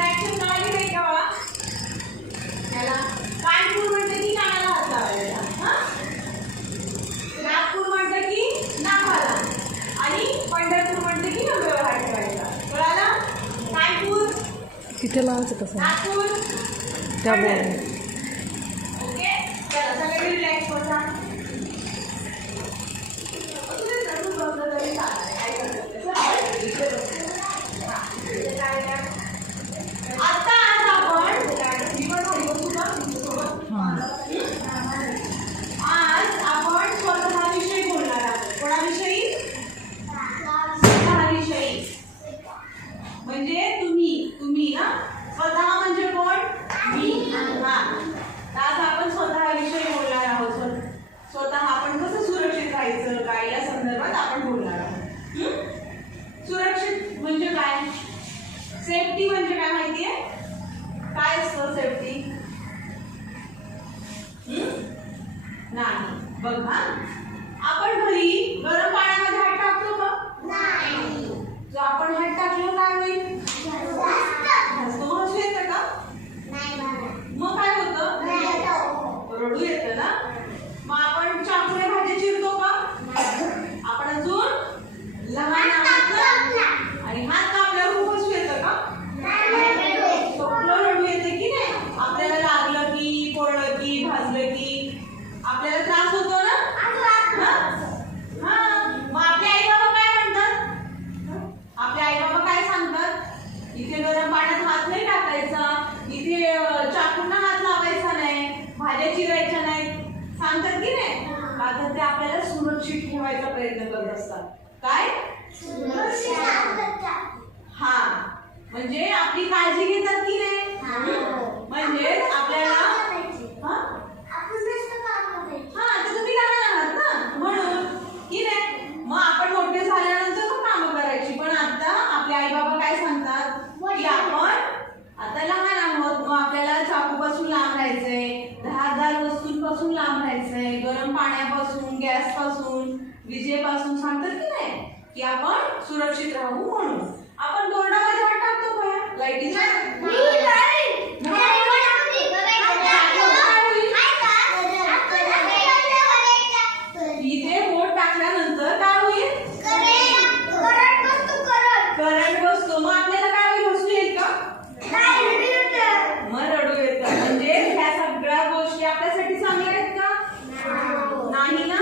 Fraction कळाली नाही का बाळा? त्याला कानपूर म्हटलं की कानाला हात लावायचा, हा? नागपूर म्हटलं की नाकाला आणि पंढरपूर म्हटलं की नंबरवर हात ठेवायचा. कळालं? कानपूर तिथे लावायचं कसं? नागपूर त्या ओके. चला सगळे रिलॅक्स बसा. आता आज आपण स्वतःविषयी बोलणार आहोत. कोणाविषयी? स्वतःविषयी. म्हणजे तुम्ही ना. स्वतः म्हणजे कोण? मी. हा. आज आपण स्वतःविषयी बोलणार आहोत. स्वतः आपण कसं सुरक्षित राहायचं काय या संदर्भात आपण बोलणार आहोत. सुरक्षित म्हणजे काय? सेफ्टी म्हणजे काय माहितीये? काय असतं सेफ्टी? नाही. बघा आपण घरी गरम पाण्यामध्ये हात टाकतो का? नाही. जर आपण हात टाकलं काय होईल? जास्त हसू येतं का? मग काय होतं? रडू येतं ना. मग आपण चाकूने भाजी चिरतो का? आपण अजून लहान आहोत ना. आणि हात कापल्यावर खूप हसू येतं का? रडू येतं की नाही? आपल्याला लागलं की, पोळलं की, भाजलं की आपल्याला त्रास होतो ना. मग आपले आई बाबा काय म्हणतात? आपले आई बाबा काय सांगतात? इथे गरम पाण्यात हात नाही टाकायचा, इथे चाकूंना हात लावायचा नाही, भाज्या चिरायच्या नाहीत सांगतात की नाही? का तर ते आपल्याला सुरक्षित ठेवायचा प्रयत्न करत असतात. काय? हा. म्हणजे आपली काळजी घेतात की नाही? म्हणजे आपल्याला आता तुम्ही लहान आहात ना म्हणून की नाही. मग आपण मोठे झाल्यानंतर पण कामं करायची. पण आता आपले आई बाबा काय सांगतात की आपण आता लहान आहोत. मग आपल्याला चाकूपासून लांब राहायचंय, धारदार वस्तूंपासून लांब राहायचंय, गरम पाण्यापासून, गॅसपासून, विजेपासून सांगतात की नाही की आपण सुरक्षित राहू म्हणून. आपण तोरणामध्ये हात टाकतो का? लाईटीच्या इथे बोट टाकल्यानंतर काय होईल? करंट बसतो. मग आपल्याला काय होईल? हसू येईल का? मग रडू येतं. म्हणजे ह्या सगळ्या गोष्टी आपल्यासाठी चांगल्या आहेत का? नाही ना.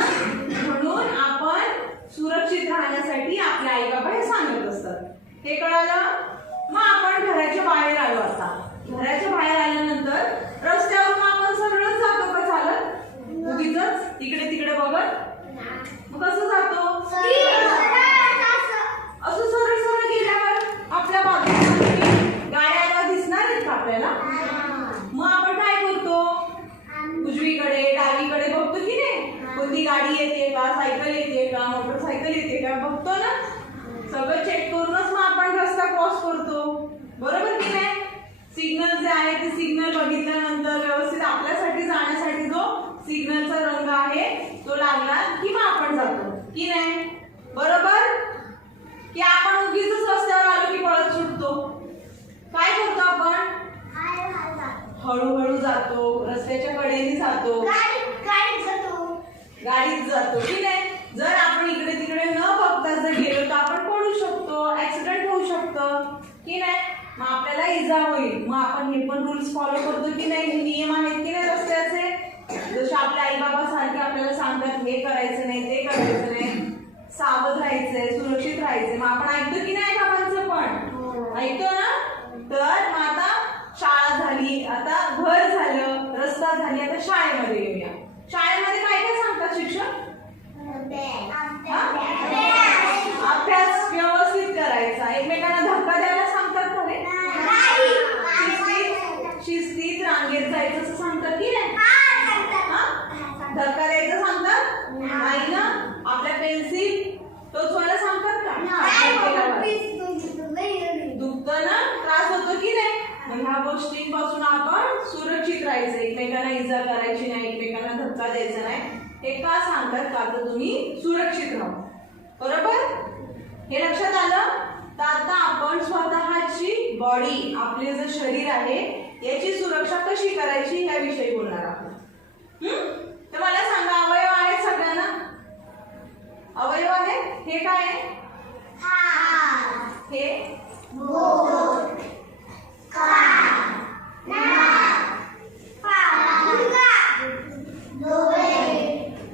म्हणून आपण सुरक्षित राहण्यासाठी आपले आई बाबा हे सांगत असतात. हे कळालं? मग आपण घराच्या बाहेर आलो. आता घराच्या बाहेर आल्यानंतर रस्त्यावरून आपण सरळच जातो का चालत? उगीचच इकडे तिकडे बघत? मग कसं जातो? असं सरळ सरळ गेल्यावर आपल्या बाजूला गाड्या दिसणार आहेत का आपल्याला? मग आपण काय करतो? उजवीकडे डावीकडे बघतो की नाही? कोणती गाडी येते का, सायकल येते का, मोटरसायकल येते का बघतो ना. सगळं चेक करूनच मग आपण रस्ता क्रॉस करतो. बरोबर की नाही? सिग्नल जे आहे ते सिग्नल बघितल्यानंतर व्यवस्थित आपल्यासाठी जाण्यासाठी जो सिग्नलचा रंग आहे तो लागला की मग आपण जातो की नाही? बरोबर की आपण उगीच रस्त्यावर आलो की पळत सुटतो? काय करतो आपण? हळूहळू जातो, रस्त्याच्या कडेने जातो, गाडीत जातो की नाही? जर आपण इकडे तिकडे न बघता जर गेलो तर आपण पडू शकतो, ऍक्सिडेंट होऊ शकतं की नाही? मग आपल्याला इजा होईल. मग आपण हे पण रूल्स फॉलो करतो की नाही? नियम आहेत की नाही रस्त्याचे? जसे आपले आई बाबा सारखे आपल्याला सांगतात हे करायचं नाही, ते करायचं नाही, सावध राहायचंय, सुरक्षित राहायचंय. मग आपण ऐकतो की नाही बाबांचं पण? ऐकतो ना. तर मग आता शाळा झाली, आता घर झालं, रस्ता झाली, आता शाळेमध्ये येऊया. शाळेमध्ये काय काय सांगतात शिक्षक? अभ्यास व्यवस्थित करायचा, एकमेकांना धक्का द्यायला सांगतात का रे? शिस्तीत रांगेत जायचं असं सांगतात की नाही? धक्का द्यायचं सांगतात? नाही ना. आपल्या पेन्सिल टोचवायला सांगतात का? दुखतं ना, त्रास होतो की नाही? मग ह्या गोष्टींपासून आपण सुरक्षित राहायचं, एकमेकांना इजा करायची नाही, एकमेकांना धक्का द्यायचा नाही. हे का सांगतात? का तर तुम्ही सुरक्षित राहा. बरोबर? हे लक्षात आलं? तर आता आपण स्वतःची बॉडी आपले जे शरीर आहे याची सुरक्षा कशी करायची याविषयी बोलणार आहोत. तर मला सांगा, अवयव आहेत सगळ्यांना? अवयव आहेत. हे काय आहे? हे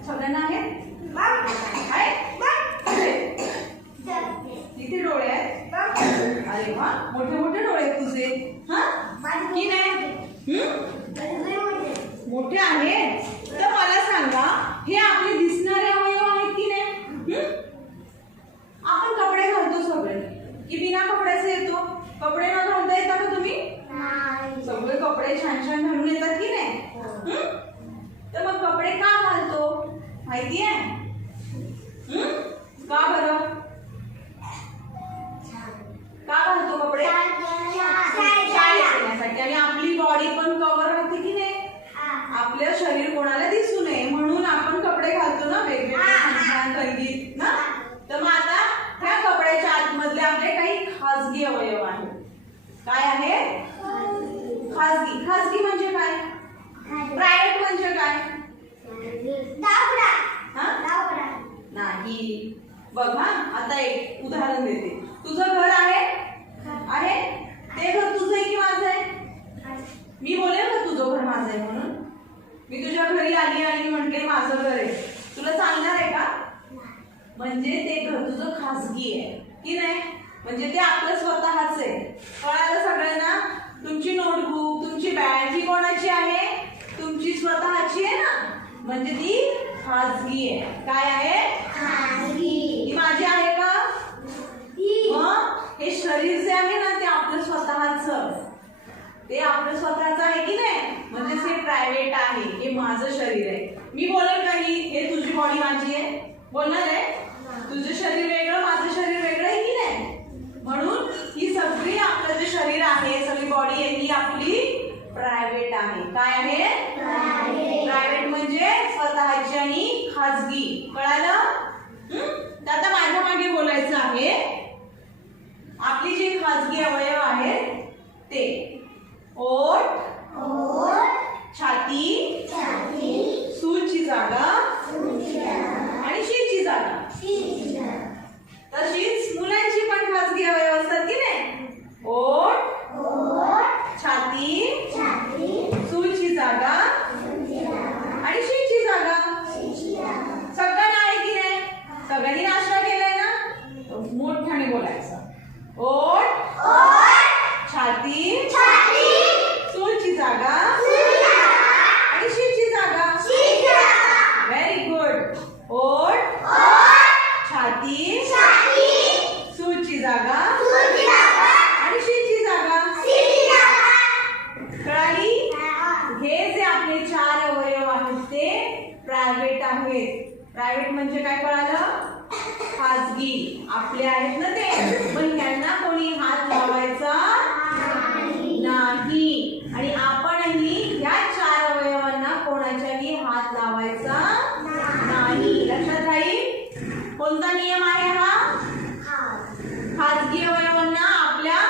सगळ्यांना आहेत. किती डोळे आहेत? अरे वा, मोठे मोठे डोळे आहेत तुझे. की नाही? मोठे आहेत. तर मला सांगा, हे आपले दिसणारे अवयव आहेत की नाही? आपण कपडे घालतो सगळे, की बिना कपड्याचे येतो? कपडे न घालता येतात का तुम्ही? सगळे कपडे छान छान घालून येतात की नाही? तर मग कपडे का घालतो माहिती आहे? का बरं का घालतो कपडे? शाळेत येण्यासाठी. आणि आपली बॉडी पण कव्हर राहते की नाही? आपलं शरीर कोणाला दिसू नये म्हणून आपण कपडे घालतो ना, वेगवेगळे छान रंगीत ना. तर मग आता ह्या कपड्याच्या आतमधले आपले काही खाजगी अवयव आहेत. काय आहे? खाजगी. खाजगी म्हणजे काय? प्रायव्हेट म्हणजे काय? नाही. बघ हा, आता एक उदाहरण देते. तुझं घर आहे? ते घर तुझं आहे की माझं आहे? मी बोलेल का तुझं घर माझं आहे म्हणून? मी तुझ्या घरी आली आणि म्हटले माझं घर आहे, तुला चालणार आहे का? म्हणजे ते घर तुझं खाजगी आहे की नाही? म्हणजे ते आपलं स्वतःच आहे. कळालं सगळ्यांना? तुमची नोटबुक, तुमची बॅग ही कोणाची आहे? तुमची स्वतःची आहे ना, म्हणजे ती खाजगी आहे. काय आहे? ती माझी आहे का? हे शरीर जे आहे ना ते आपलं स्वतःच, ते आपलं स्वतःच आहे की नाही? म्हणजे ते प्रायव्हेट आहे. हे माझं शरीर आहे. मी बोलेल काही, हे तुझी बॉडी माझी आहे, बोलणार आहे? तुझं शरीर वेगळं, माझं शरीर वेगळं आहे की नाही? म्हणून ही सगळी आपलं जे शरीर आहे, सगळी बॉडी आहे, ही आपली प्रायव्हेट आहे. काय आहे? प्रायव्हेट म्हणजे स्वतःची आणि खाजगी. कळालं? तर आता माझ्या मागे बोलायचं आहे. आपली जी खाजगी अवयव आहेत ते ओठ, छाती, सूळची जागा आणि शिरची जागा. तशीच मुलांची पण खाजगी अवयव असतात की नाही? ओठ, छाती, सूळची जागा आणि शिरची जागा. सगळ्यांना आहे की नाही? सगळ्यांनी नाश्ता केलाय ना? मोठ्याने बोलायचं. ओठ, छाती, सूळची जागा आणि शिरची जागा. Very good. ओठ, छाती, सूळची जागा आणि शिरची जागा. कळाली? हे जे आपले 4 अवयव आहेत ते प्रायव्हेट आहेत. प्रायव्हेट म्हणजे काय? कळालं? खाजगी आपले आहेत ना ते. पण त्यांना कोणी हात लावायचा नाही. आणि आपणही या 4 अवयवांना कोणाच्याही हात लावायचा नाही. लक्षात राहील? कोणता नियम आहे हा? खाजगी अवयवांना आपल्या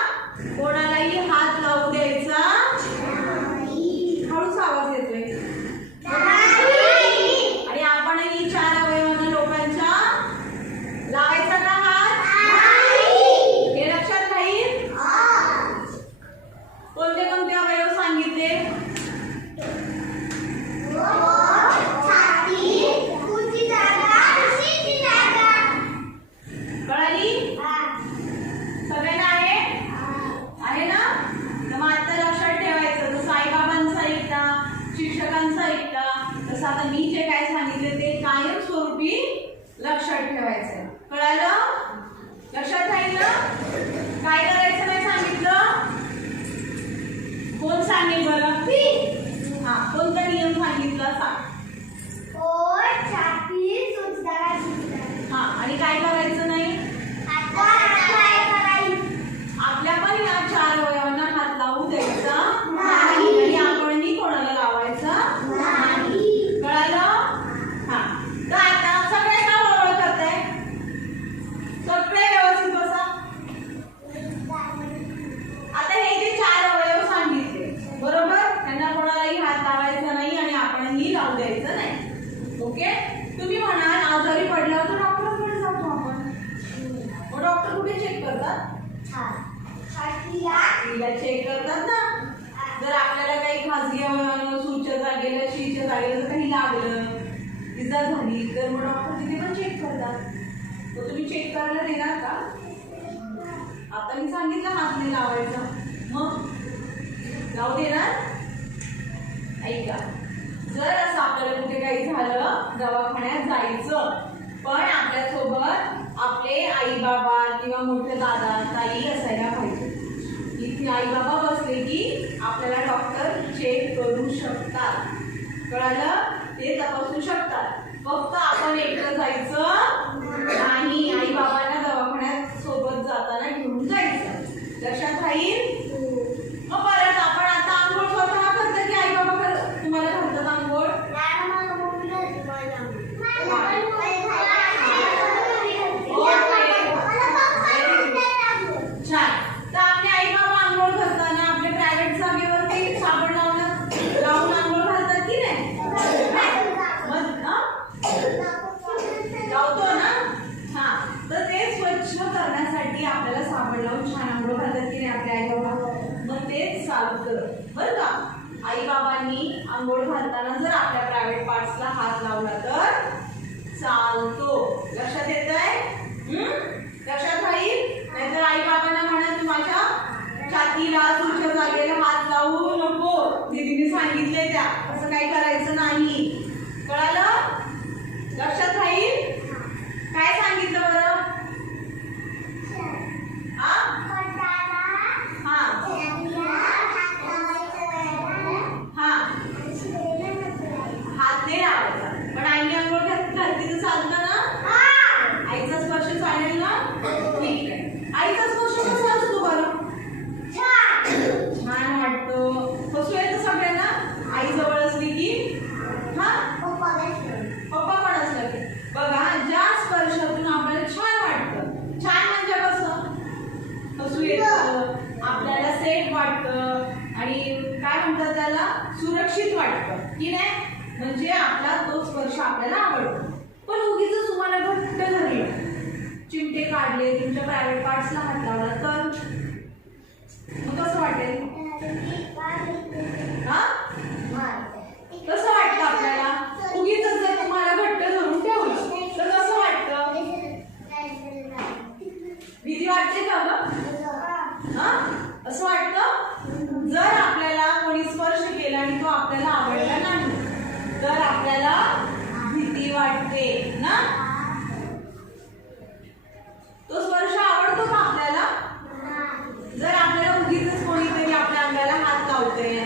कोणालाही हात लावू द्यायचा. हळूच आवाज येतोय. आणि आपणही 4 अवयवांना लोकांच्या लावायचा का हात? हे लक्षात राहील? कोणते कोणते अवयव सांगितले? कळाली? सगळ्यांना आहे ना? तर मग आता लक्षात ठेवायचं. जसं आईबाबांचं ऐकता, शिक्षकांचं ऐकता, तसं आता मी जे काय सांगितले ते कायमस्वरूपी लक्षात ठेवायचं. कळालं? लक्षात राहील ना? काय करायचं नाही सांगितलं? कोण सांगेल बरं? हा, कोणता नियम सांगितला सांग. हा, आणि काय करायचं नाही? आपल्या पण या 4 अवयवांना हात लावू द्यायचा नाही. आणि आपणही कोणाला लावायचा नाही. कळालं? हा. तर आता सगळे का बरोबर करताय? सगळे व्यवस्थित बसा. आता डॉक्टर कुठे चेक करतात? छातीला चेक करतात ना. जर आपल्याला काही खाजगी अवयवांवर सूच्या जागेला शीच्या जागेला जर काही लागलं, इजा झाली, तर मग डॉक्टर तिथे पण चेक करतात. मग तुम्ही चेक करायला देणार का? आता मी सांगितलं हात नाही लावायचा, मग लावू देणार? ऐका, जर असं आपल्याला कुठे काही झालं दवाखान्यात जायचं, पण आपल्यासोबत आपले आई बाबा किंवा मोठे दादा ताई असायला पाहिजे. इथे आई बाबा बसले की आपल्याला डॉक्टर चेक करू शकतात. कळालं? ते तपासू शकतात. फक्त आपण एकटं जायचं नाही. आई बाबांना दवाखान्यात सोबत जाताना घेऊन जायचं. लक्षात राहील? मग परत आपण आता आंघोळ स्वतः करता की आई बाबा तुम्हाला घालतात आंघोळ? छान. तर आपले आई बाबा आंघोळ करताना आपल्या प्रायव्हेट जागेवरती साबण लावून आंघोळ घालतात की नाही? लावतो ना. हा, तर ते स्वच्छ करण्यासाठी आपल्याला साबण लावून छान आंघोळ घालतात की नाही आपले आई बाबा? मग तेच चालतं बरं का. आई बाबांनी आंघोळ घालताना जर आपल्या प्रायव्हेट पार्ट्सला हात लावला तर चालतो. लक्षात येतंय? लक्षात राहील? नाहीतर आई बाबांना म्हणा माझ्या छातीला सूच्या जागेला हात लावू नको, दीदीने सांगितले त्या, असं काही करायचं नाही. कळालं? लक्षात राहील? काय सांगितलं बरं? हा, हात नाही लावायचा. पण आईने आंघोळ घातली तर चालतं ना? आईचा स्पर्श चालेल ना? ठीक आहे. आईचा स्पर्श कसा असतो बरं? छान वाटतो. हसू येतं सगळ्यांना आई जवळ असली की. हा, पप्पा पण असलं की. बघा, ज्या स्पर्शातून आपल्याला छान वाटतं. छान म्हणजे कसं? हसू येतं, आपल्याला सेफ वाटतं आणि काय म्हणतात त्याला, सुरक्षित वाटतं की नाही? म्हणजे आपला तो स्पर्श आपल्याला आवडतो. पण उगीच तुम्हाला घट्ट धरलं, चिमटे काढले, तुमच्या प्रायव्हेट पार्ट्सला हात लावला तर मग कसं वाटेल? हा, कसं वाटतं आपल्याला? उगीच जर तुम्हाला घट्ट धरून ठेवलं तर कसं वाटतं? भीती वाटते का गं? हा, असं वाटतं. जर आपल्याला कोणी स्पर्श केला आणि तो आपल्याला आवडला नाही तर आपल्याला भीती वाटते ना. तो स्पर्श आवडतो का आपल्याला? जर आपल्याला उगीच कोणीतरी आपल्या अंगाला हात लावते,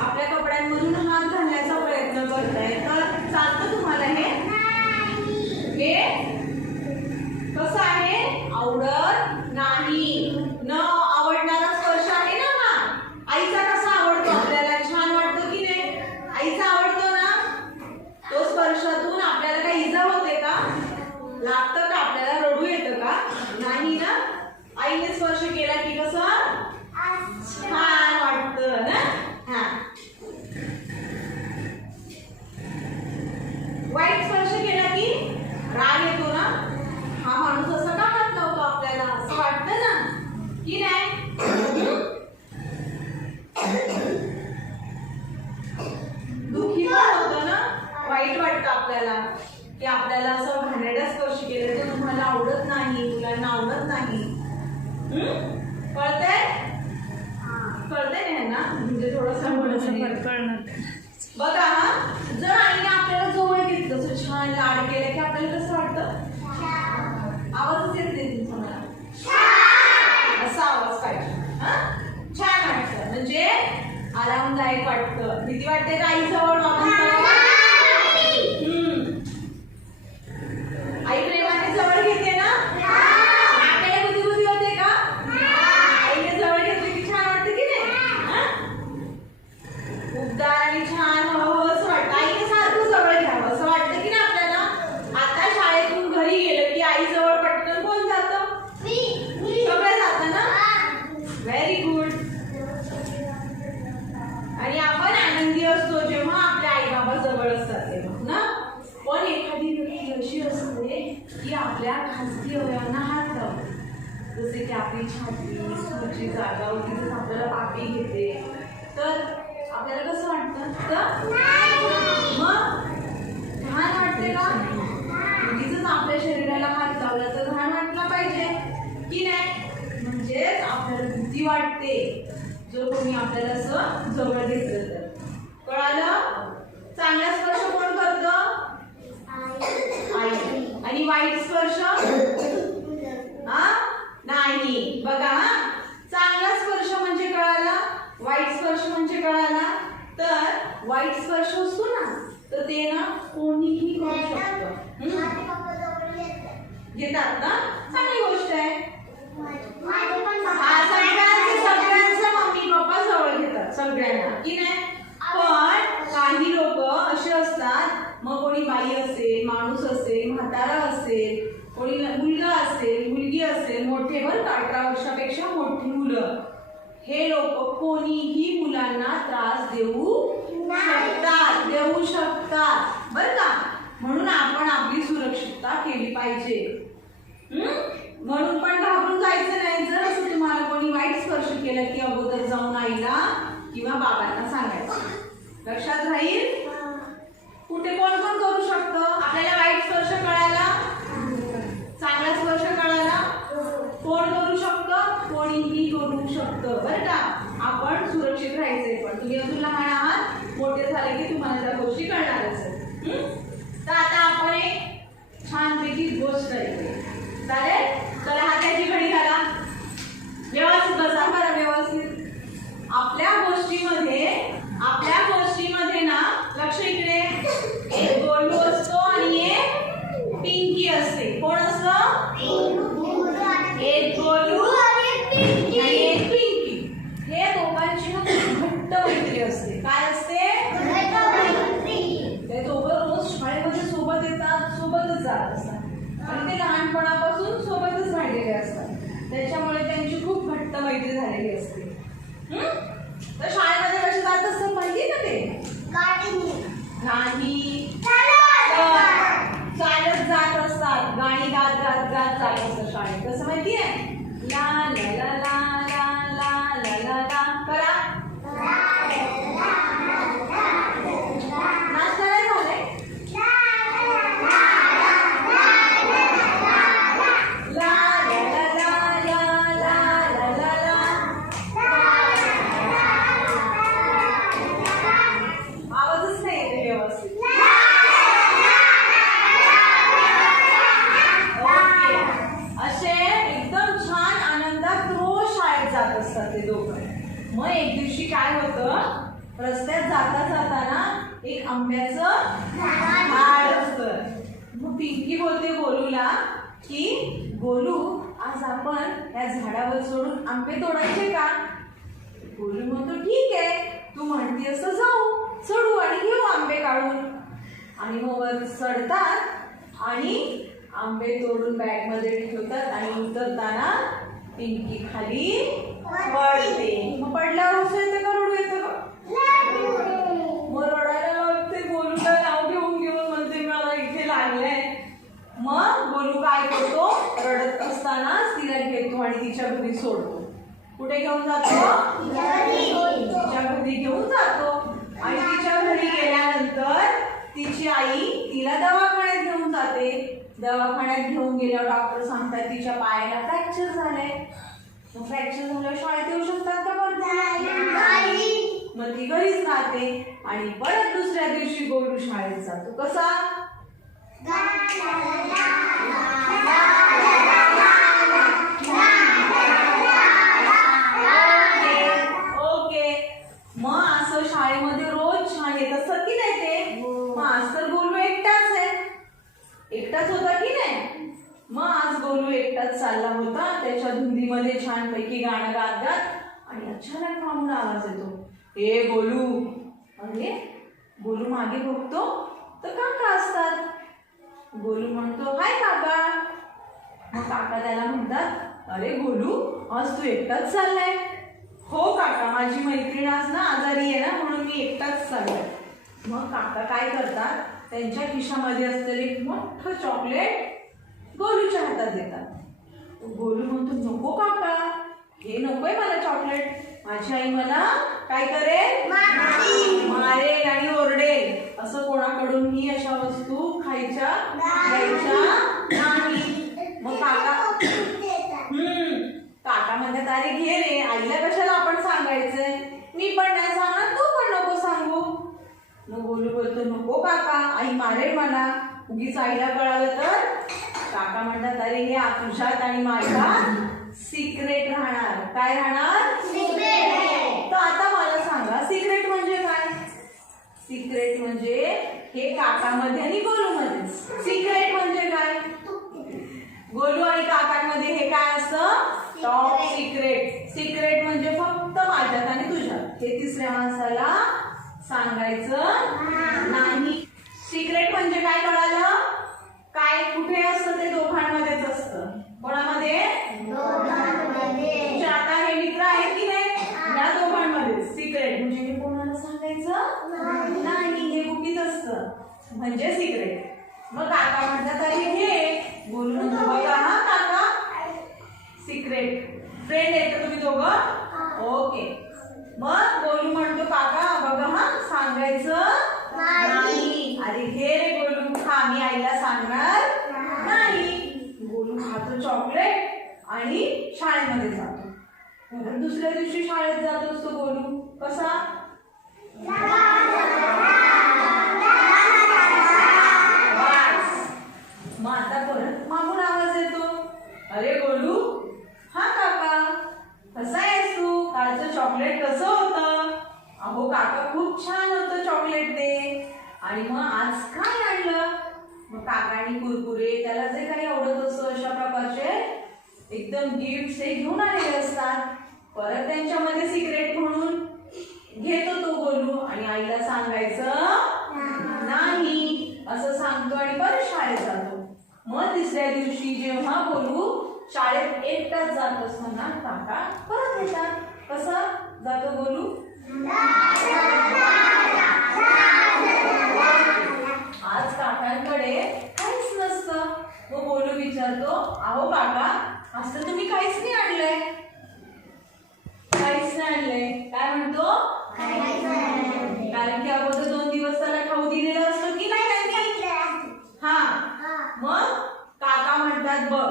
आपल्या कपड्यांमधून हात घालण्याचा प्रयत्न करताय तर चालतं तुम्हाला? हे कसं आहे? आवडत नाही. न आवडणारा स्पर्श आहे ना हा. आईचा कसा आवडतो आपल्याला? छान वाटतो की नाही? आईचा आवडतो ना. तो स्पर्शातून आपल्याला काही इजा होते का? लागतं का? आपल्याला रडू येतं का? नाही ना. आईने स्पर्श केला की कसं छान वाटतं ना. हा, वाईट स्पर्श केला की राग येतो ना. हा माणूस असं का हात लावतो आपल्याला, असं वाटतं ना की नाही? दुःखी पण होतं ना. वाईट वाटतं आपल्याला की आपल्याला असं घाणेरडा स्पर्श केलं तर तुम्हाला आवडत नाही, मुलांना आवडत नाही. कळतंय? कळतंय ना ह्यांना? म्हणजे थोडंसं कळणार. बघा, हा, जर आईने आपल्याला जवळ घेतलं, असं छान लाड केलं की आपल्याला कसं वाटतं? आवाजच येत नाही तुमचा मला. असा आवाज पाहिजे. हा, छान वाटतं, म्हणजे आरामदायक वाटतं. भीती वाटते का आई जवळ? आई प्रेमाने जवळ घेते ना. आपल्याला बुद्धी होते का? आईने जवळ घेतली की छान वाटतं की नाही? उबदार आणि छान असं वाटतं. आईने सारखं जवळ घ्यावं असं वाटतं की नाही आपल्याला? आता शाळेतून घरी गेलं की आई जवळ पटकन कोण जातं? सगळं जातं ना. Very good. आणि आपण आनंदी असतो जेव्हा आपले आई बाबा की आपली छाती सूरची जागा उगीच आपल्याला पाठी घेते तर आपल्याला कसं वाटतं तर मग घाण वाटते का उगीच आपल्या शरीराला हात लावला तर घाण वाटला पाहिजे की नाही म्हणजेच आपल्याला भीती वाटते जर कोणी आपल्याला असं जवळ घेतलं तर कळालं चांगला स्पर्श कोण करतं आई आणि वाईट स्पर्श नाही बघा चांगला स्पर्श म्हणजे कळाला वाईट स्पर्श म्हणजे कळाला तर वाईट स्पर्श असतो ना तर ते ना कोणीही करू शकतं घेतात ना चांगली गोष्ट आहे सगळ्यांचं मम्मी पप्पा जवळ घेतात सगळ्यांना की नाही पण काही लोक असे असतात मग कोणी बाई असेल माणूस असेल म्हातारा असेल कोणी मुलगा असेल मुलगी असेल मोठे बरं का 18 वर्षापेक्षा मोठी मुलं हे लोक कोणीही मुलांना त्रास देऊ शकतात बरं का म्हणून आपण आपली सुरक्षितता केली पाहिजे म्हणून पण घाबरून जायचं नाही जर असं तुम्हाला कोणी वाईट स्पर्श केला की अगोदर जाऊन आईला किंवा बाबांना सांगायचं लक्षात राहील कुठे कोण कोण करू शकतं आपल्याला वाईट स्पर्श कळाला चांगला स्पर्श कळाला कोण करू शकतं कोणीही करू शकतं बरं का आपण सुरक्षित राहायचंय पण तुम्ही अजून लहान आहात मोठे झाले की तुम्हाला त्या गोष्टी कळणारच तर आता आपण एक छानपैकी गोष्ट करायची चालेल चला हाताची घडी घाला व्यवस्थित बसा बरं व्यवस्थित आपल्या गोष्टीमध्ये ना लक्ष इकडे एक गोलू असतो आणि एक पिंकी असते कोण असतं एक गोलू आणि एक पिंकी हे दोघांची ना घट्ट मैत्री असते काय असते ते दोघं रोज शाळेमध्ये सोबत येतात सोबतच जात असतात आणि ते लहानपणापासून सोबतच राहिलेले असतात त्याच्यामुळे त्यांची खूप घट्ट मैत्री झालेली असते तर शाळेमध्ये कसे जात असतात माहिती ना ते नाही चालत जात असतात गाणी गात गात गात जात असतात शाळेत कसं माहितीये ला ला ला ला ला ला ला ला करा नाश्ता नाही झालाय मग एक दिवशी काय होतं रस्त्यात जाता जाताना एक आंब्याचं झाड असतं मग पिंकी बोलते गोलूला की गोलू आज आपण या झाडावर चढून आंबे तोडायचे का गोलू म्हणतो ठीक आहे तू म्हणते असं जाऊ चढू आणि घेऊ आंबे काढून आणि मग वर चढतात आणि आंबे तोडून बॅग मध्ये ठेवतात आणि उतरताना पिंकी खाली पडते मग पडल्यावर असं येतं का रडू येतं का मग रडायला लागते गोलूला नाव घेऊन घेऊन म्हणते मला इथे लागलंय मग गोलू काय करतो रडत असतानाच तिला घेतो आणि तिच्या घरी सोडतो कुठे घेऊन जातो तिच्या घरी घेऊन जातो आणि तिच्या घरी गेल्यानंतर तिची आई तिला दवाखान्यात घेऊन जाते दवाखान्यात घेऊन गेल्यावर डॉक्टर सांगतात तिच्या पायाला फ्रॅक्चर झालंय फ्रॅक्चर झाल्यावर शाळेत येऊ शकतात का मग ती घरीच राहते आणि परत दुसऱ्या दिवशी गोलू शाळेत जातो कसा ओके मग असं शाळेमध्ये रोज छान येत असतात की नाही ते मग आज तर गोलू एकटाच आहे एकटाच होता की नाही मग आज गोलू एकटाच चालला होता त्याच्या धुंदीमध्ये छानपैकी गाणं गात गात आणि अचानक मागून आवाज येतो ए गोलू म्हणजे गोलू मागे बघतो तर काका असतात गोलू म्हणतो हाय काका मग काका त्याला म्हणतात अरे गोलू आज तू एकटाच चाललाय हो काका माझी मैत्रीण आज ना आजारी आहे ना म्हणून मी एकटाच चाललाय मग काका काय करतात त्यांच्या खिशामध्ये असलेले एक मोठं चॉकलेट गोलूच्या हातात देतात गोलू म्हणतो नको काका हे नकोय मला चॉकलेट. माझी आई मला काय करेल, मारेल आणि ओरडेल. असं कोणाकडूनही अशा वस्तू खायच्या घ्यायच्या नाही. मग काका म्हणतात अरे घे रे, आईला कशाला आपण सांगायचंय, मी पण नाही सांगणार, तू पण नको सांगू. मग गोलू बोलतो नको काका, आई मारेल मला, उगीच आईला कळालं तर. काका म्हणतात अरे हे तुझ्यात आणि माझ्यात सिक्रेट राहणार. काय राहणार, तर आता मला सांगा सिक्रेट म्हणजे काय. सिक्रेट म्हणजे हे काकामध्ये आणि गोलूमध्ये. सिक्रेट म्हणजे काय, गोलू आणि काकांमध्ये हे काय असतं, टॉप सिक्रेट. सिक्रेट म्हणजे फक्त माझ्यात आणि तुझ्यात, हे तिसऱ्या माणसाला सांगायचं नाही. सिक्रेट म्हणजे काय कळालं, काय कुठे असतं ते दोघांमध्येच असतं. कोणामध्ये, तुमचे आता हे मित्र आहेत की नाही, या दोघांमध्ये. सिक्रेट म्हणजे हे कोणाला सांगायचं नाही, हे गुपित असतं म्हणजे सिक्रेट. मग काका म्हणतात अरे हे, गोलू म्हणतो बघा हा काका सिक्रेट. फ्रेंड आहेत का तुम्ही दोघं, ओके. मग गोलू म्हणतो काका बघा हा सांगायचं नाही. अरे घे रे गोलू खा, मी आईला सांगणार नाही. गोलू खातो चॉकलेट आणि शाळेमध्ये जातो. परत दुसऱ्या दिवशी शाळेत जात असतो गोलू. कसा, मग आता परत मागून आवाज येतो, अरे गोलू हा काका कसा आहेस तू, कालचं चॉकलेट कसं होतं. अहो काका खूप छान होतं चॉकलेट ते, आणि मग आज काय आणलं. मग काकांनी कुरकुरे, त्याला जे काही आवडत असतं अशा प्रकारचे एकदम गिफ्ट ते घेऊन आलेले असतात. परत त्यांच्यामध्ये सिक्रेट म्हणून घेतो तो गोलू आणि आईला सांगायचं नाही असं सांगतो आणि परत शाळेत जातो. मग तिसऱ्या दिवशी जेव्हा गोलू शाळेत एकटाच जात असताना काका परत येतात. कसा जातो गोलू, आज काकांकडे काहीच नसतं. मग गोलू विचारतो अहो काका आज तर तुम्ही काहीच नाही आणलंय, काहीच नाही आणलंय. काय म्हणतो, कारण की अगोदर 2 दिवस त्याला खाऊ दिलेलं असतं की नाही त्यांनी. हा, मग काका म्हणतात बघ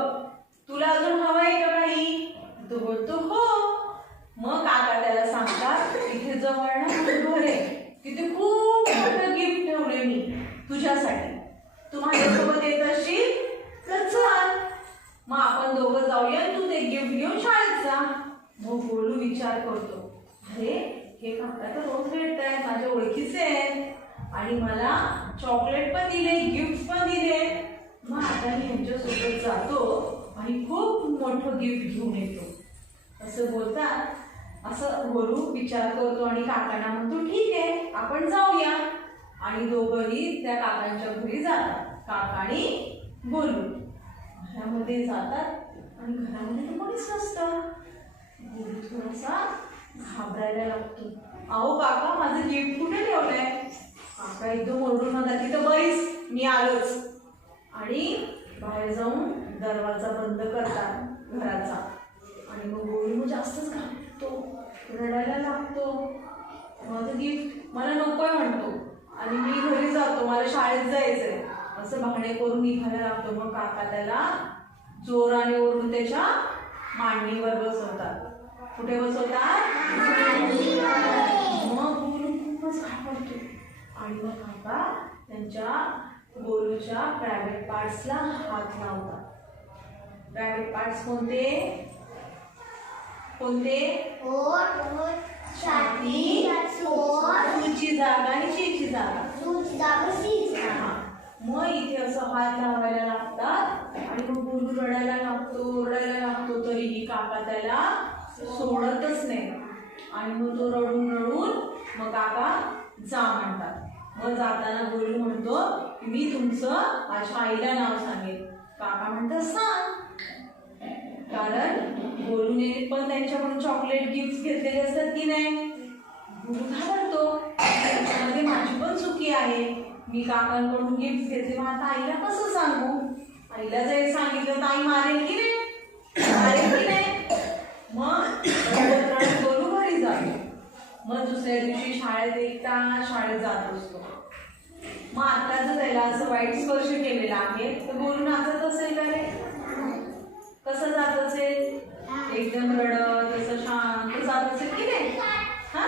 तुला अजून हवंय का काही, तो बोलतो हो. मग काका त्याला सांगतात इथे जवळ ना घर आहे, तिथे खूप मोठं गिफ्ट ठेवले मी तुझ्यासाठी, तू माझ्यासोबत येत असशील तर चल, मग आपण दोघं जाऊया, तू ते गिफ्ट घेऊन शाळेत जा. मग गोलू विचार करतो अरे हे काका तर रोज भेटतायत, माझ्या ओळखीचे आहेत आणि मला चॉकलेट पण दिले, गिफ्ट पण दिले. मग आता मी यांच्यासोबत जातो आणि खूप मोठं गिफ्ट घेऊन येतो. असं बोलतात, असं गोलू विचार करतो आणि काकांना म्हणतो ठीक आहे आपण जाऊया. आणि दोघंही त्या काकांच्या घरी जातात, काका आणि गोलू. घरामध्ये जातात आणि घरामध्ये कोणीच नसतं. गोलू थोडासा घाबरायला लागतो, अहो काका माझं गिफ्ट कुठे ठेवलंय. काका एकदम ओरडून म्हणतात तिथं बरीच मी आलोच, आणि बाहेर जाऊन दरवाजा बंद करतात घराचा. आणि मग गोलू जास्तच घाबरतो, रडायला लागतो, माझं गिफ्ट मला नकोय म्हणतो आणि मी घरी जातो, मला शाळेत जायचंय असं बहाणे करून निघायला लागतो. मग काका त्याला जोराने ओरडून त्याच्या मांडीवर बसवतात. कुठे बसवतात, मग गोलू खूपच घाबरतो आणि मग काका त्यांच्या गोलूच्या प्रायव्हेट पार्ट्सला हात लावतात. प्रायव्हेट पार्ट्स कोणते कोणते, छाती, तुझी जागा आणि शीची जागा. मग इथे असं हात लावायला लागतात आणि मग गोलू रडायला लागतो, तरीही काका त्याला सोडतच नाही. आणि मग तो रडून मग काका जा म्हणतात. मग जाताना गोलू म्हणतो की मी तुमचं माझ्या आईला नाव सांगेल. काका म्हणतात सांग, कारण गोलूने पण त्यांच्याकडून चॉकलेट गिफ्ट घेतलेले असतात की नाही. गोलू घाबरतो, त्याच्यामध्ये माझी पण चुकी आहे, मी काकांकडून गिफ्ट घेतले, मग आता आईला कसं सांगू. आईला जर सांगितलं तर आई मारेल की नाही. मग शाळेत एकटा शाळेत जात असतो. मग आता जर त्याला असं वाईट स्पर्श केलेला आहे तर बोलून नाचत असेल का रे? कसं जात असेल? एकदम रडत असं शांत जात असेल की नाही? हा,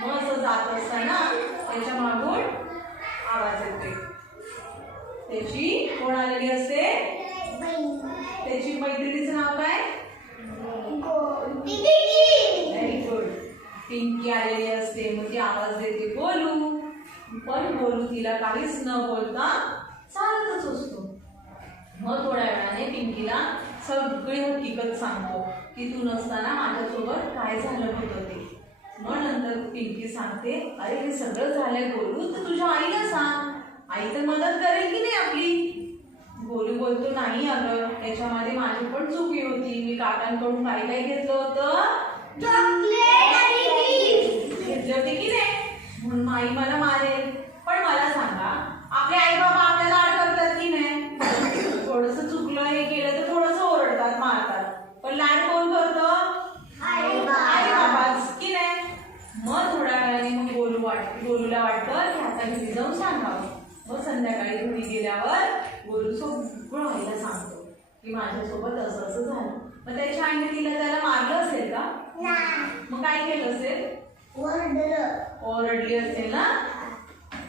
मग असं जात असताना त्याच्या मागून आवाज येते. त्याची कोण आलेली असते? त्याची मैत्रिणीचं नाव काय? व्हेरी गुड, पिंकी आलेली असते. मग ती आवाज देते गोलू. पण गोलू तिला काहीच न बोलता चालतच असतो. मग थोड्या वेळाने पिंकीला सगळी हकीकत सांगतो की तू नसताना माझ्यासोबत काय झालं होतं ते. मग नंतर पिंकी सांगते, अरे हे सगळं झालंय गोलू तर तुझ्या आईला सांग, आई तर मदत करेल की नाही आपली. गोलू बोलतो, नाही अगं याच्यामध्ये माझी पण चुकी होती. मी काकांकडून काय काय घेतलं होतं? घेतले होते की नाही, म्हणून आई मला मारेल. पण मला सांगा, आपले आई बाबा आपल्याला लाड करतात की नाही? थोडंसं चुकलं हे केलं तर थोडंसं ओरडतात, मारतात. पण लाड कोण करतं? आई बाबाच की नाही? मग थोड्या वेळाने मग गोलूला वाटतं की आता घरी जाऊन सांगावं. मग संध्याकाळी घरी गेल्यावर गोलू सगळं आईला सांगतो की माझ्यासोबत असं असं झालं. मग त्याच्या आईने त्याला मारलं असेल का? मग काय केलं असेल? ओरडली असेल ना.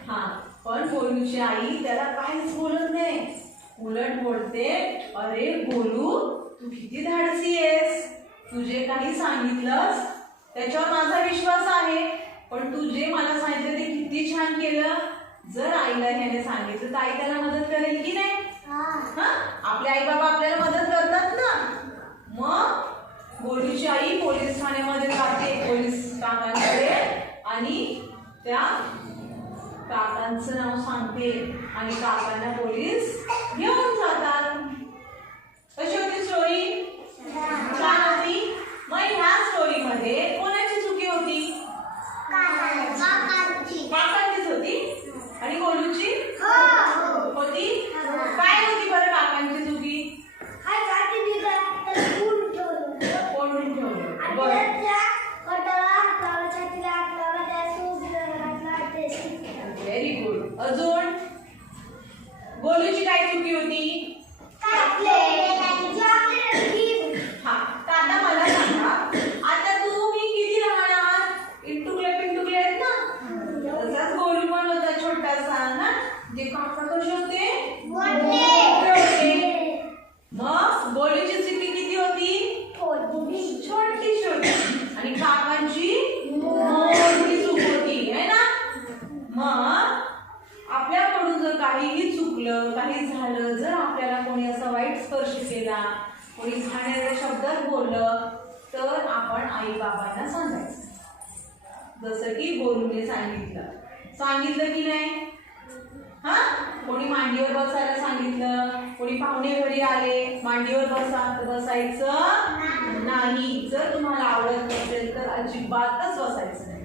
हा, पण गोलूची आई त्याला काहीच बोलत नाही. उलट बोलते, अरे गोलू तू किती धाडसी आहेस. तू जे काही सांगितलंस त्याच्यावर माझा विश्वास आहे. पण तू जे मला सांगितलं ते किती छान केलं. जर आईला ह्याने सांगितलं तर आई त्याला मदत करेल की नाही? हा, आपले आई बाबा आपल्याला मदत करतात ना. मग गोलूची आई पोलीस ठाण्यामध्ये जाते, पोलीस काकांकडे, आणि त्या काकांचं नाव सांगते आणि काकांना पोलीस घेऊन जातात. कशी होती स्टोरी? छान होती. मग ह्या स्टोरीमध्ये कोणाची चुकी होती? काकांचीच होती. आणि गोलूची होती? काय होती बरं काकांची चुकी? कोंडून ठेवलं. बरं, व्हेरी गुड. अजून गोलूची काय चुकी होती? हा, तर आता मला सांगा, आता तुम्ही किती लहान आहात? इटुकले पिंटुकले आहेत ना. तसाच गोलू पण होता छोटासा ना. जे काका कसे होते? मग गोलूची चुकी किती होती? छोटीशी होती. आणि काकांची मोठी चूक होती है ना. मग आपल्याकडून जर काहीही चुकलं, काही झालं, जर आपल्याला कोणी असा वाईट स्पर्श केला, कोणी घाणेरड्या शब्दात बोललं, तर आपण आई बाबांना सांगायचं. जसं की गोलूने सांगितलं की नाही? हा, कोणी मांडीवर बसायला सांगितलं, कोणी पाहुणे घरी आले, मांडीवर बसायचं नाही. जर तुम्हाला आवडत नसेल तर अजिबातच बसायचं नाही.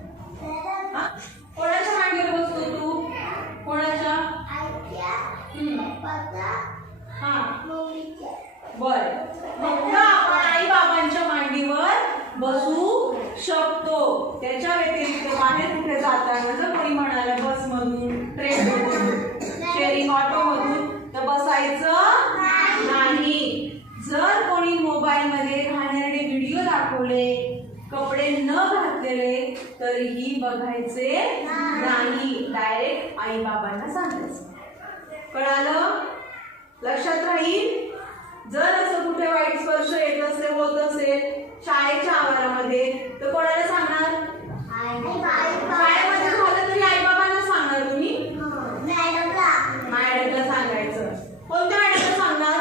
हा, कोणाच्या मांडीवर बसतो तू? कोणाच्या? हा, बरं. मग आपण आई बाबांच्या मांडीवर बसू शकतो. त्याच्या व्यतिरिक्त बाहेर कुठे जाताना जर कोणी म्हणाला बसमधून, ट्रेनमधून, शेअरिंग ऑटोमधून, तर बसायचं नाही. जर कोणी मोबाईलमध्ये घाणेरडे व्हिडिओ दाखवले, कपडे न घातलेले, तरीही बघायचे नाही. डायरेक्ट आई बाबांना सांगायचं. कळालं? लक्षात राहील. जर असं कुठे वाईट स्पर्श येत असेल, होत असेल शाळेच्या आवारामध्ये, तर कोणाला सांगणार? शाळेमध्ये झालं तरी आई बाबांना सांगणार तुम्ही? मॅडमला सांगायचं. कोणत्या मॅडमला सांगणार?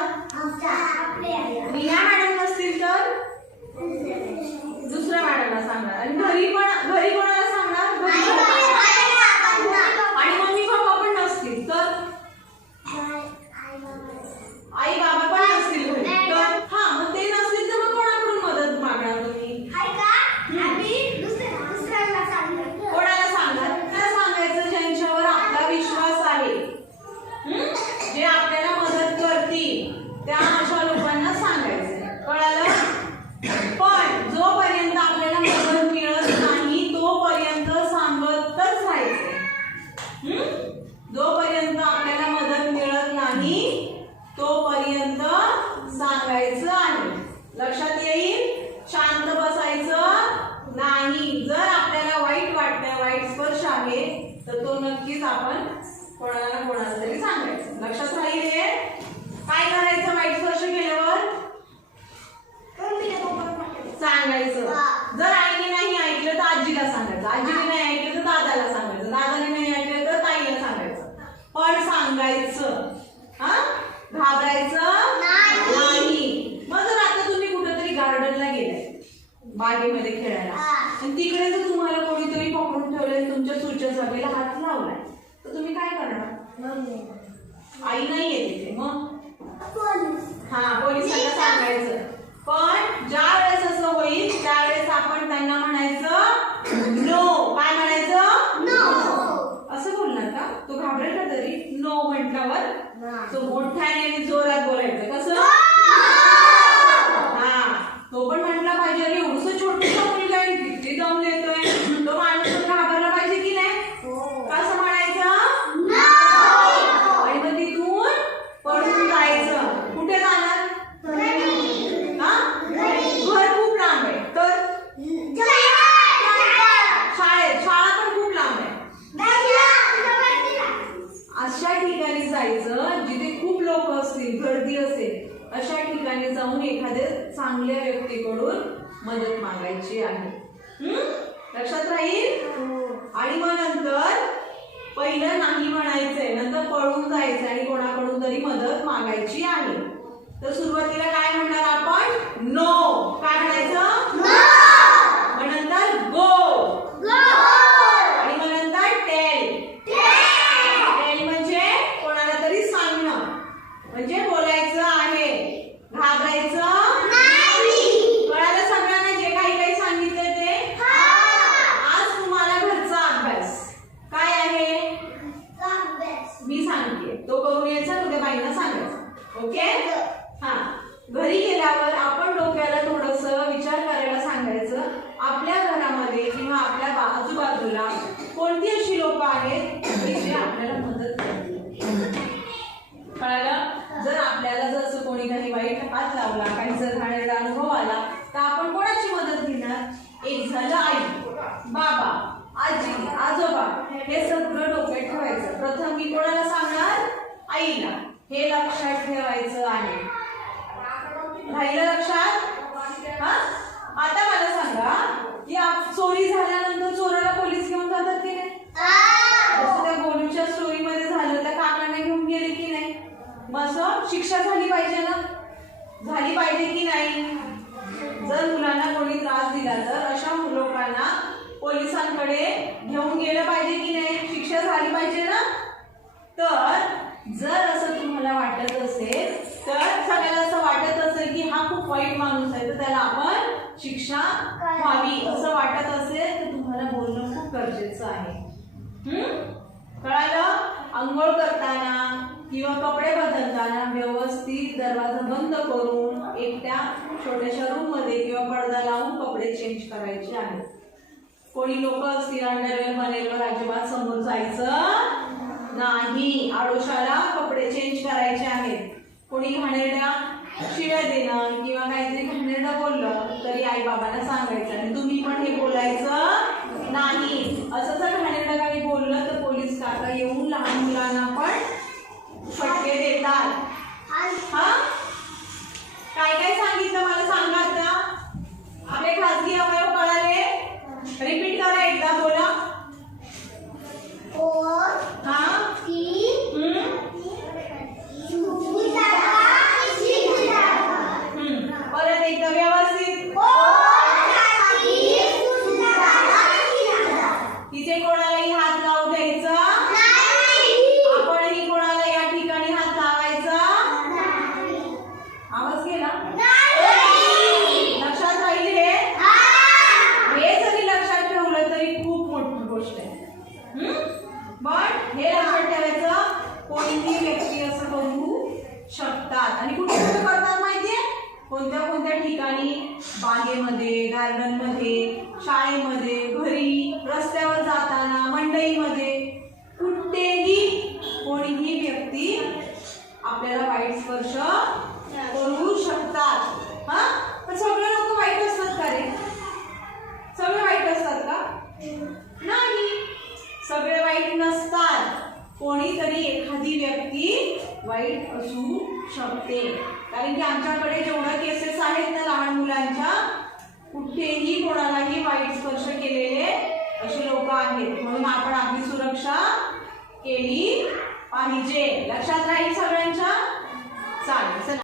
आणि या मॅडम नसतील तर दुसऱ्या मॅडमला सांगणार. आणि घरी कोणाला सांगणार? आणि मम्मी पप्पा पण नसतील तर आई बाबा पण नसतील घरी तर, हा, मग ते नसतील तर मग कोणाकडून मदत मागणार तुम्ही? कोणाला सांगणार? काय सांगायचं? ज्यांच्यावर आपला विश्वास आहे, जे आपल्याला मदत करतील, त्या अशा लोकांना सांगायचं. कळालं? पण जोपर्यंत आपल्याला मदत मिळत नाही आपण कोणाला ना कोणाला तरी सांगायचं. लक्षात राहिले? काय करायचं वाईट स्पर्श केल्यावर? सांगायचं. जर आईने नाही ऐकलं तर आजीला सांगायचं, आजीने नाही ऐकलं तर दादाला सांगायचं, दादाने नाही ऐकलं तर ताईला सांगायचं. पण सांगायचं. हा, घाबरायचं नाही. मग जर आता तुम्ही कुठेतरी गार्डनला गेलाय बागेमध्ये खेळायला आणि तिकडे जर तुम्हाला कोणीतरी पकडून ठेवलंय, तुमच्या सूचना जागेला हात लावलाय, तर तुम्ही काय करणार? आई नाही येते ते, मग हा पोलिसांना सांगायचं. पण ज्या वेळेस असं होईल त्यावेळेस आपण त्यांना म्हणायचं नो. काय म्हणायचं? नो. असं बोलणार का? तो घाबरेल का तरी? नो म्हटल्यावर तो मोठ्याने आणि जोरात बोलायचं. कसं? हा, तो पण म्हटला पाहिजे अरे एवढंसं छोटंसं मुलगा आहे, किती दम देतोय, तो माणूस घाबरला पाहिजे की नाही? कसं म्हणायचं? आणि मग तिथून पळून जायचं. कुठे जाणार? घर खूप लांब आहे तर शाळेत, शाळा पण खूप लांब आहे. अशा ठिकाणी जायचं जिथे खूप लोक असतील, गर्दी असेल, अशा ठिकाणी जाऊन एखाद्या चांगल्या व्यक्तीकडून मदत मागायची आहे. लक्षात राहील? आणि मग नंतर पहिलं नाही म्हणायचंय, नंतर पळून जायचं आणि कोणाकडून तरी मदत मागायची आहे. तर सुरुवातीला काय म्हणणार आपण? नो. काय म्हणायचं? मग नंतर गो. आणि मग नंतर टेल. टेल म्हणजे कोणाला तरी सांगणं, म्हणजे बोलायचं आहे, घाबरायचं नाही. कळालं सगळ्यांना जे काही काही सांगितलं ते? आज तुम्हाला घरचा अभ्यास काय आहे मी सांगते, तो करून यायचा, तुझ्या बाईंना सांगायचं. ओके? हा, घरी गेल्यावर आपण डोक्याला थोडंसं विचार करायला सांगायचं. आपल्या घरामध्ये किंवा आपल्या आजूबाजूला कोणती अशी लोक आहेत जे आपल्याला मदत करतील. कळालं? जर आपल्याला जर असं कोणी काही वाईट हात लावला, काही जर घाणेरडा अनुभव आला, तर आपण कोणाची मदत घेणार? एक झालं आई, बाबा, आजी, आजोबा, हे सगळं डोक्यात ठेवायचं. प्रथम मी कोणाला सांगणार? आईला. हे लक्षात ठेवायचं आहे. राहिलं लक्षात? हा, आता मला सांगा की चोरी झाल्यानंतर चोराला पोलीस घेऊन जातात की नाही? जसं त्या गोलूच्या स्टोरीमध्ये झालं, त्या काकाने घेऊन गेले की नाही? मग शिक्षा झाली पाहिजे ना? झाली पाहिजे की नाही? जर मुलांना कोणी त्रास दिला तर अशा लोकांना पोलिसांकडे घेऊन गेलं पाहिजे की नाही? शिक्षा झाली पाहिजे ना? तर जर असं तुम्हाला वाटत असेल, तर सगळ्याला असं वाटत असेल की हा खूप वाईट माणूस आहे, तर त्याला आपण शिक्षा व्हावी असं वाटत असेल, तर तुम्हाला बोलणं खूप गरजेचं आहे. कळालं? अंघोळ करताना किंवा कपडे बदलताना व्यवस्थित दरवाजा बंद करून एकट्या छोट्याशा रूम मध्ये किंवा पडदा लावून कपडे चेंज करायचे आहेत. कोणी लोक असतील अंडरवेअर मनेलवर अजिबात समोर जायचं नाही. आडोशाला कपडे चेंज करायचे आहेत. कोणी घाणेरड्या शिव्या देणं किंवा काहीतरी घाणेरडं बोललं तरी आई बाबांना सांगायचं आणि तुम्ही पण हे बोलायचं नाही. असं जर घाणेरडं काही बोललं तर पोलीस काका येऊन लहान मुलांना पण फटके देतात. हा, काय काय सांगितलं मला सांगा आता? आपले खासगी अवयव कळाले? रिपीट करा, एकदा बोला. परत एकदा व्यवस्थित. तिथे कोणालाही हात लावू द्यायचा आपणही कोणाला या ठिकाणी हात लावायचा. आवाज गेला? लक्षात राहील? हे जरी लक्षात ठेवलं तरी खूप मोठी गोष्ट आहे. पण हे लक्षात ठेवायचं, कोणीही व्यक्ती असं करू शकतात. आणि कुठे कुठे करतात माहितीये? कोणत्या कोणत्या ठिकाणी? बागेमध्ये, गार्डन मध्ये, शाळेमध्ये, घरी, रस्त्यावर जाताना, मंडईमध्ये, कुठेही कोणीही व्यक्ती आपल्याला वाईट स्पर्श करू शकतात. हा, पण सगळे लोक वाईट असतात का रे? सगळे वाईट असतात का? नाही, सगळे वाईट नसतात. कोणीतरी एखादी व्यक्ती वाईट असू शकते, कारण की आमच्याकडे जेवढ्या केसेस आहेत ना लहान मुलांच्या, कुठेही कोणालाही वाईट स्पर्श केलेले असे लोक आहेत. म्हणून आपण आपली सुरक्षा केली पाहिजे. लक्षात राहील सगळ्यांच्या. चालेल.